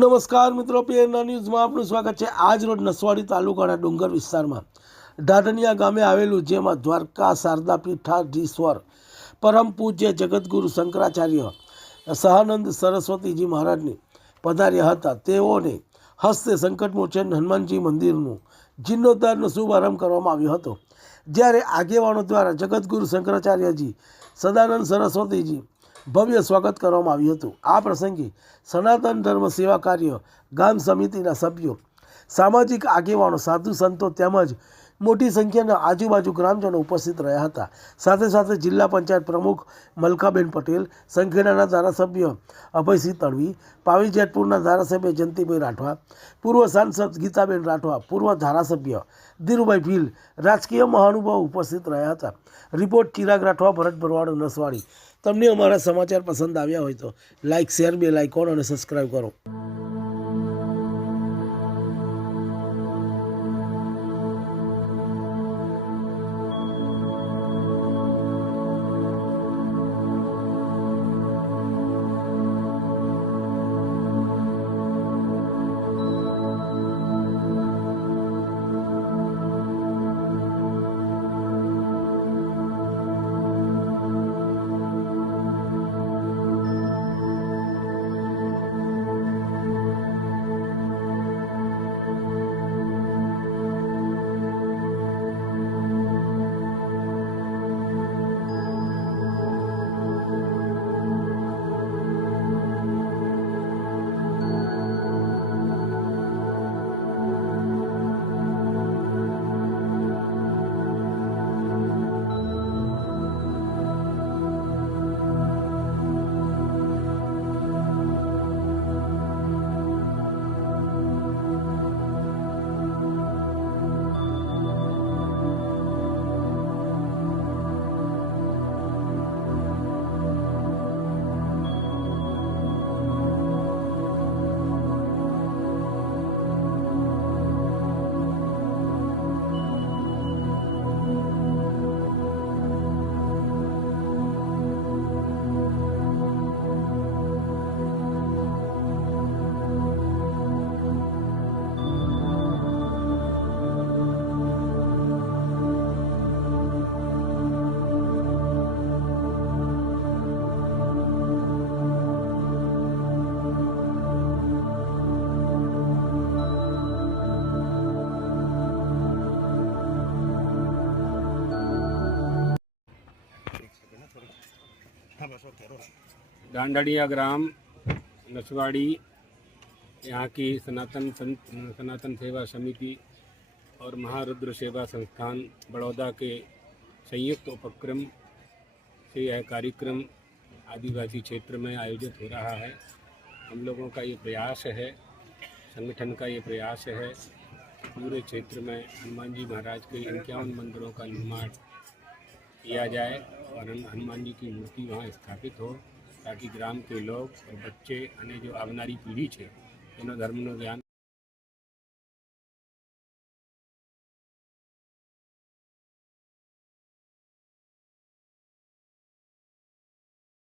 નમસ્કાર મિત્રો, પીએનઆર ન્યૂઝમાં આપનું સ્વાગત છે। આજ રોજ નસવાડી તાલુકાના ડુંગર વિસ્તારમાં ઢાઢનિયા ગામે આવેલું, જેમાં દ્વારકા શારદા પીઠાધીશ્વર પરમ પૂજ્ય જગતગુરુ શંકરાચાર્ય સહાનંદ સરસ્વતીજી મહારાજની પધાર્યા હતા। તેઓને હસ્તે સંકટમોચન હનુમાનજી મંદિરનું જીર્ણોદ્ધારનો શુભારંભ કરવામાં આવ્યો હતો, જ્યારે આગેવાનો દ્વારા જગતગુરુ શંકરાચાર્યજી સદાનંદ સરસ્વતીજી ભવ્ય સ્વાગત કરવામાં આવ્યું હતું। આ પ્રસંગે સનાતન ધર્મ સેવા કાર્ય ગામ સમિતિના સભ્યો, સામાજિક આગેવાનો, સાધુ સંતો તેમજ મોટી સંખ્યાના આજુબાજુ ગ્રામજનો ઉપસ્થિત રહ્યા હતા। સાથે સાથે જિલ્લા પંચાયત પ્રમુખ મલકાબેન પટેલ, સંખેડાના ધારાસભ્ય અભયસિંહ તડવી, પાવી જેતપુરના ધારાસભ્ય જયંતિભાઈ રાઠવા, પૂર્વ સાંસદ ગીતાબેન રાઠવા, પૂર્વ ધારાસભ્ય ધીરુભાઈ ભીલ, રાજકીય મહાનુભાવો ઉપસ્થિત રહ્યા હતા। રિપોર્ટ ચિરાગ રાઠવા, ભરત ભરવાડ, નસવાડી। તમને અમારા સમાચાર પસંદ આવ્યા હોય તો લાઇક, શેર, બેલ આઇકોન અને સબસ્ક્રાઈબ કરો। डांडड़िया ग्राम नसवाड़ी, यहाँ की सनातन सेवा समिति और महारुद्र सेवा संस्थान बड़ौदा के संयुक्त उपक्रम से यह कार्यक्रम आदिवासी क्षेत्र में आयोजित हो रहा है। हम लोगों का ये प्रयास है, संगठन का ये प्रयास है, पूरे क्षेत्र में हनुमान जी महाराज के 51 मंदिरों का निर्माण किया जाए और हनुमान जी की मूर्ति वहाँ स्थापित हो, ताकि ग्राम के लोग और बच्चे અને जो આવનારી પેઢી છે એનો ધર્મનો જ્ઞાન